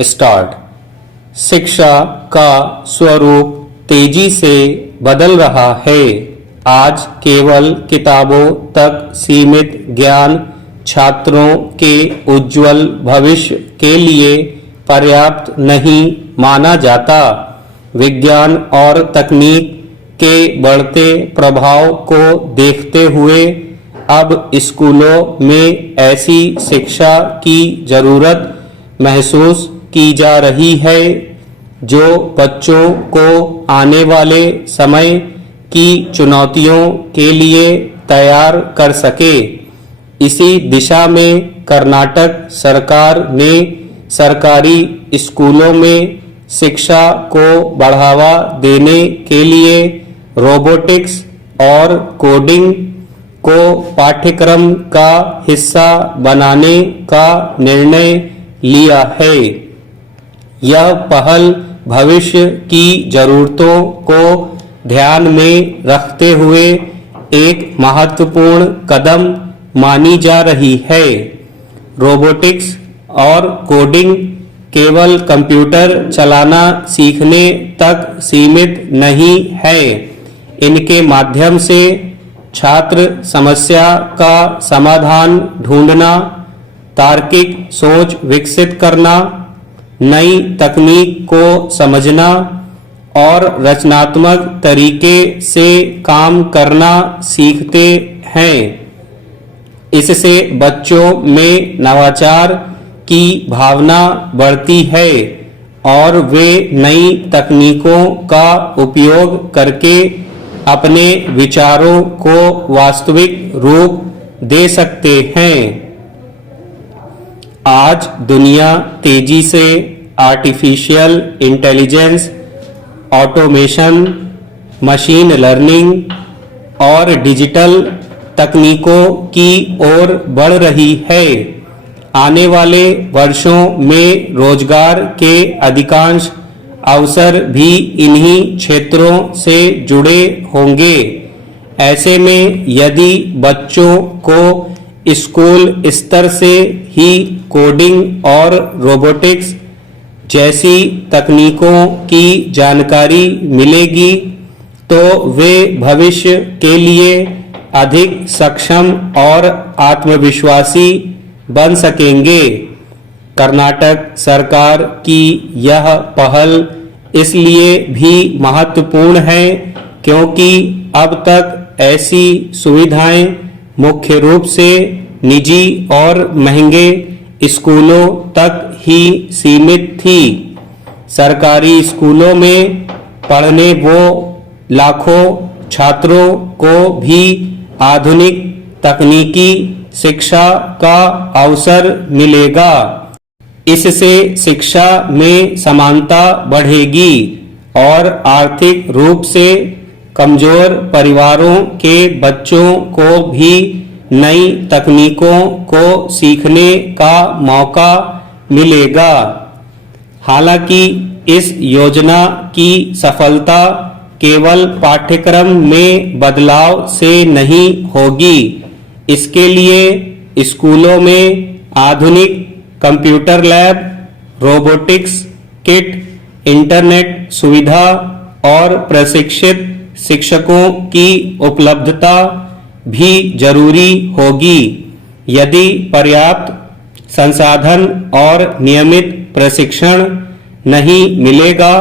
Start. शिक्षा का स्वरूप तेजी से बदल रहा है। आज केवल किताबों तक सीमित ज्ञान छात्रों के उज्जवल भविष्य के लिए पर्याप्त नहीं माना जाता। विज्ञान और तकनीक के बढ़ते प्रभाव को देखते हुए अब स्कूलों में ऐसी शिक्षा की जरूरत महसूस की जा रही है जो बच्चों को आने वाले समय की चुनौतियों के लिए तैयार कर सके। इसी दिशा में कर्नाटक सरकार ने सरकारी स्कूलों में शिक्षा को बढ़ावा देने के लिए रोबोटिक्स और कोडिंग को पाठ्यक्रम का हिस्सा बनाने का निर्णय लिया है। यह पहल भविष्य की जरूरतों को ध्यान में रखते हुए एक महत्वपूर्ण कदम मानी जा रही है। रोबोटिक्स और कोडिंग केवल कंप्यूटर चलाना सीखने तक सीमित नहीं है। इनके माध्यम से छात्र समस्या का समाधान ढूंढना, तार्किक सोच विकसित करना, नई तकनीक को समझना और रचनात्मक तरीके से काम करना सीखते हैं। इससे बच्चों में नवाचार की भावना बढ़ती है और वे नई तकनीकों का उपयोग करके अपने विचारों को वास्तविक रूप दे सकते हैं। आज दुनिया तेजी से artificial intelligence, automation, machine learning और डिजिटल तकनीकों की ओर बढ़ रही है। आने वाले वर्षों में रोजगार के अधिकांश अवसर भी इन्हीं क्षेत्रों से जुड़े होंगे। ऐसे में यदि बच्चों को स्कूल स्तर से ही कोडिंग और रोबोटिक्स जैसी तकनीकों की जानकारी मिलेगी तो वे भविष्य के लिए अधिक सक्षम और आत्मविश्वासी बन सकेंगे। कर्नाटक सरकार की यह पहल इसलिए भी महत्वपूर्ण है क्योंकि अब तक ऐसी सुविधाएं मुख्य रूप से निजी और महंगे स्कूलों तक ही सीमित थी। सरकारी स्कूलों में पढ़ने वो लाखों छात्रों को भी आधुनिक तकनीकी शिक्षा का अवसर मिलेगा। इससे शिक्षा में समानता बढ़ेगी और आर्थिक रूप से कमजोर परिवारों के बच्चों को भी नई तकनीकों को सीखने का मौका मिलेगा। हालांकि इस योजना की सफलता केवल पाठ्यक्रम में बदलाव से नहीं होगी। इसके लिए स्कूलों में आधुनिक computer lab, robotics kit, internet सुविधा और प्रशिक्षित शिक्षकों की उपलब्धता भी जरूरी होगी। यदि पर्याप्त संसाधन और नियमित प्रशिक्षण नहीं मिलेगा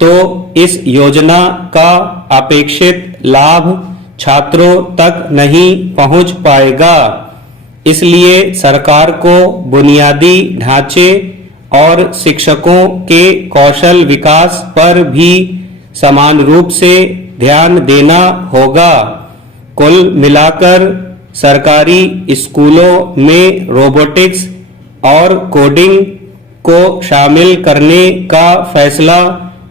तो इस योजना का अपेक्षित लाभ छात्रों तक नहीं पहुंच पाएगा। इसलिए सरकार को बुनियादी ढांचे और शिक्षकों के कौशल विकास पर भी समान रूप से ध्यान देना होगा। कुल मिलाकर सरकारी स्कूलों में रोबोटिक्स और कोडिंग को शामिल करने का फैसला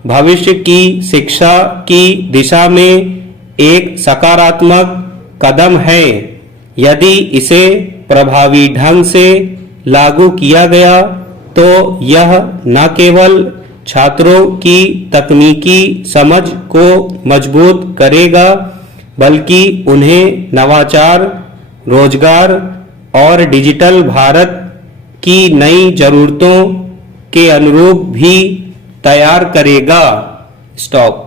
भविष्य की शिक्षा की दिशा में एक सकारात्मक कदम है। यदि इसे प्रभावी ढंग से लागू किया गया तो यह न केवल छात्रों की तकनीकी समझ को मजबूत करेगा बल्कि उन्हें नवाचार, रोजगार और डिजिटल भारत की नई जरूरतों के अनुरूप भी तैयार करेगा। स्टॉप।